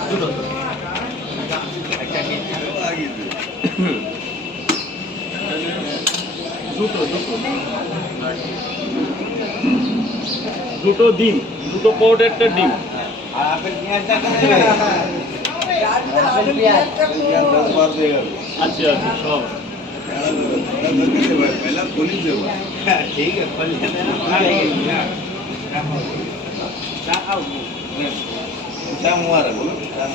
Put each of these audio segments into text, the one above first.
দুটো। দুটো। দুটো ডিম দুটো ডিম বার দিয়ে গেল আচ্ছা আচ্ছা সব। ठीक है फल क्या मुबारक बोलो क्या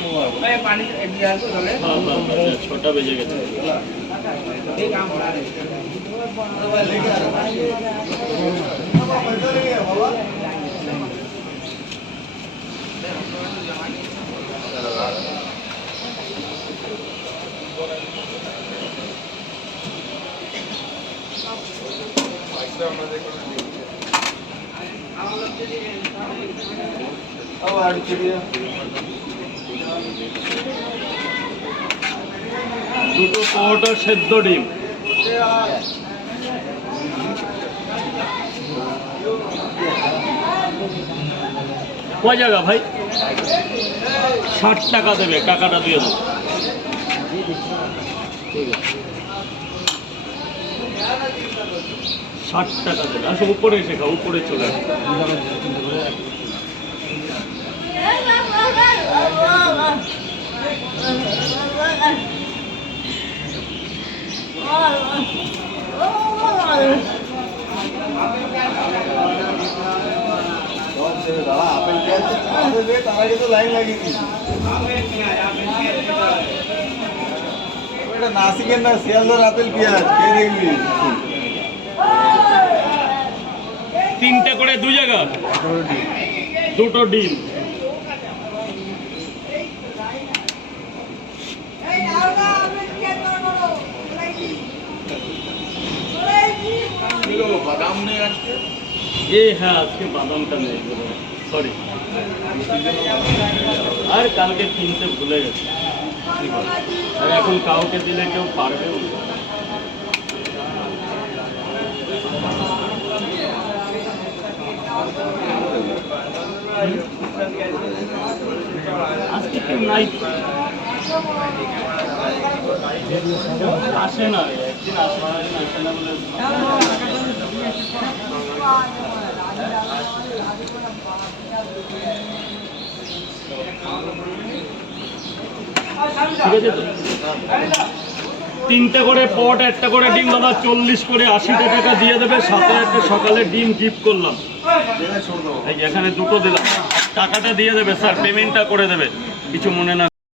मुबारक मैं पानी दिया तो चले আসলে দুটো পোটা সেদ্ধ ডিম। কয় জায়গা ভাই? ষাট টাকা দেবে টাকাটা দিয়ে দেবো ঠিক আছে। ষাট টাকা দেবে। আসো, উপরে এসে খাও, উপরে চলে দাদা আপেল পেঁয়াজ তার লাইন লাগিয়ে এটা নাসিকের না, শিয়ালদার আপেল পেঁয়াজ, কে দেখবি? তিনটে করে দু জায়গা? দুটো ডিম। বাদাম নেই আজকে এ হ্যাঁ আজকে বাদামটা নেই সরি আর কালকে কিনতে ভুলে গেছি। আর এখন কাউকে দিলে কেউ পারবেও না। আজকে কেউ নাই আসে না একদিন আসে তিনটে করে পট, একটা করে ডিম, দাদা, চল্লিশ করে আশিটা টাকা দিয়ে দেবে, সাথে একটা সকালে ডিম গিফট করলাম। এখানে দুটো দিলাম। টাকাটা দিয়ে দেবে স্যার পেমেন্টটা করে দেবে। কিছু মনে না